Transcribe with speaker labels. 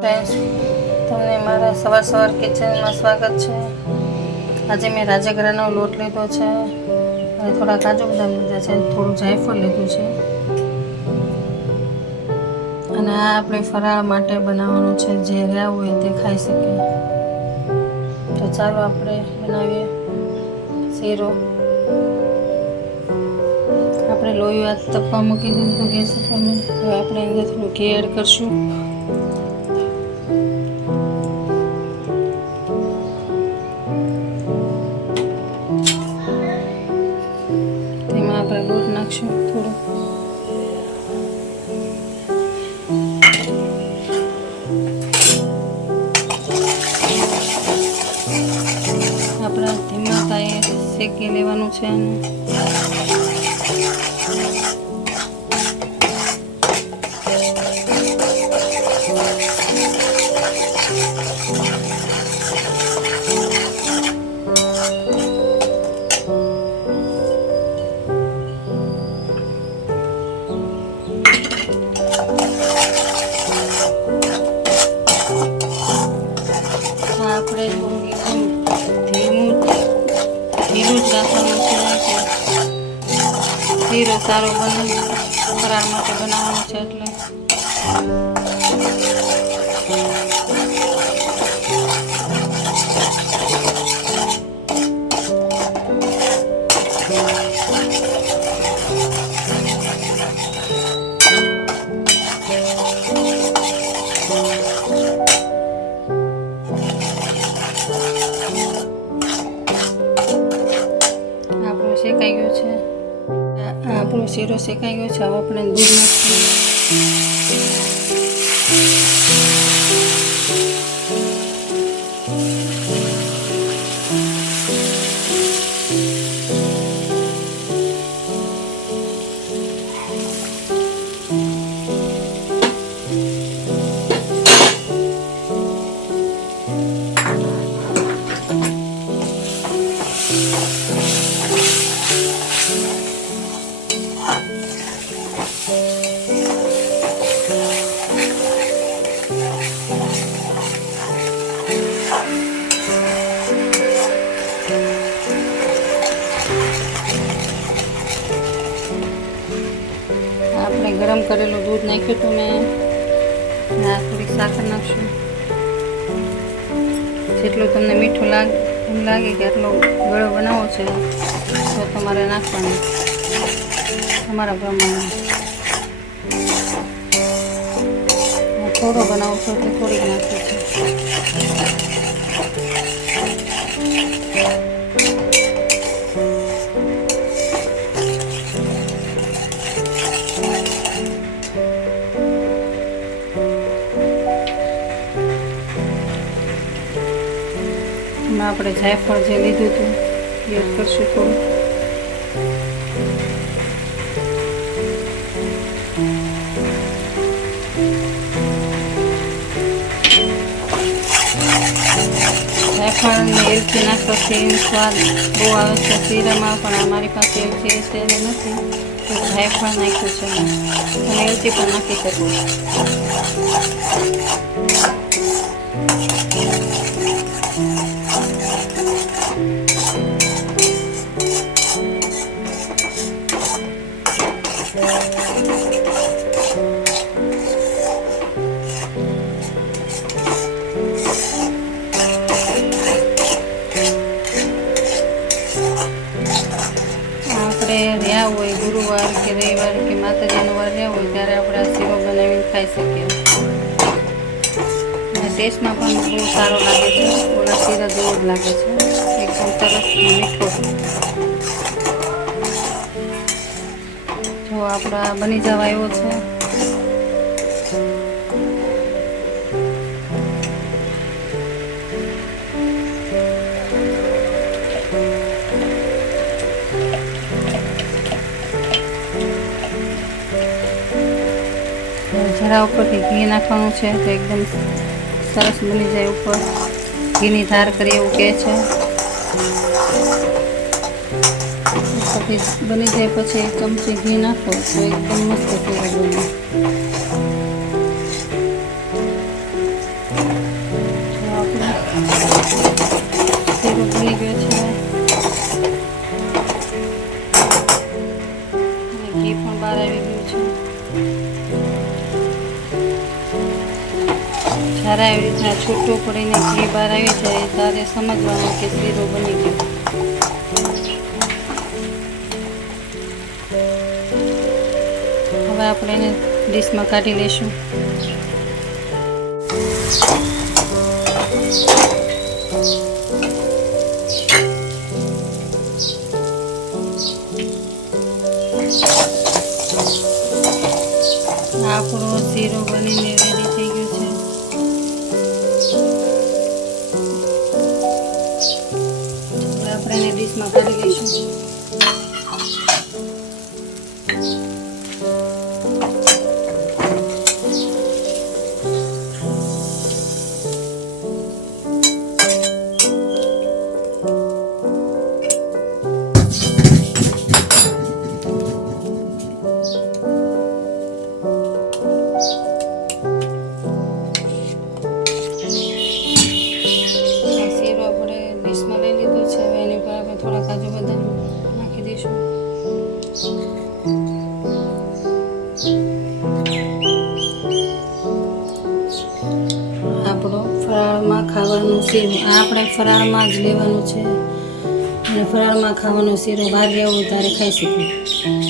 Speaker 1: Friends તમને મારા સવાર સવાર કિચનમાં સ્વાગત છે. આજે મેં રાજાગરાનો લોટ લીધો છે. અને થોડા કાજુ બદામ લીધા છે થોડું જાયફળ લીધું છે. અને આ આપણે ફરાળ માટે બનાવવાનું છે. જે રહ્યા હોય તે ખાઈ શકે તો ચાલો આપણે બનાવીએ શીરો. આપણે લોહી આ તપવા મૂકી દીધું ગેસ ઉપર. હવે આપણે અંદર થોડું ઘી એડ કરશું. આપણે લોટ નાખશું થોડું. આપણે ધીમા તાએ શેકી લેવાનું છે અને સારો બને ફરાળ માટે બનાવવાનો છે એટલે. આપણો શીરો શેકાઈ ગયો છે હવે આપણે દૂધ નાખીશું ગરમ કરેલું દૂધ નાખ્યું હતું મેં. ના થોડીક સાકર નાખશું. જેટલું તમને મીઠું લાગે, એમ લાગે કે આટલો ગળો બનાવવો છે, તો તમારે નાખવાનું. તમારા પ્રમાણે. થોડો બનાવું છું એટલે થોડીક નાખી છે. આપણે જાયફળ જે લીધું હતું એડ કરશું થોડું જાયફળ ને એલચી નાખવાથી સ્વાદ બહુ આવે છે શીરામાં પણ અમારી પાસે એલચી છે નથી. તો જાયફળ નાખ્યું છે. અને એલચી પણ નાખી શકો. રહ્યા હોય, ગુરુવાર કે રવિવાર કે માતાજીનો વાર ના હોય, ત્યારે આપણે આ શીરો બનાવીને ખાઈ શકીએ. અને ટેસ્ટમાં પણ બહુ સારો લાગે છે. ઓલા શીરા જેવો જ લાગે છે. એકદમ સરસ મીઠો. જો આપણા બની જવા આવ્યો છે. જરા ઉપરથી ઘી નાખવાનું છે તો એકદમ સરસ બની જાય ઉપર. ઘીની ધાર કરી એવું કહે છે. ઉપરથી બની જાય પછી ચમચી ઘી નાખો તો એકદમ મસ્ત બને. જ્યારે આવી રીતના છૂટું પડીને ઘી બહાર આવી જાય ત્યારે સમજવાનું કે શીરો બની ગયો. હવે આપણે એને ડીશમાં કાઢી લઈશું. આપણો શીરો બનીને રેડી થઈ આપણે એને થોડા કાજુ બદામ નાખી દઈશું. આપણો ફરાળમાં ખાવાનું શીરો આપણે ફરાળમાં જ લેવાનું છે. અને ફરાળમાં ખાવાનો શીરો ભાગે આવો ત્યારે ખાઈ શકીએ.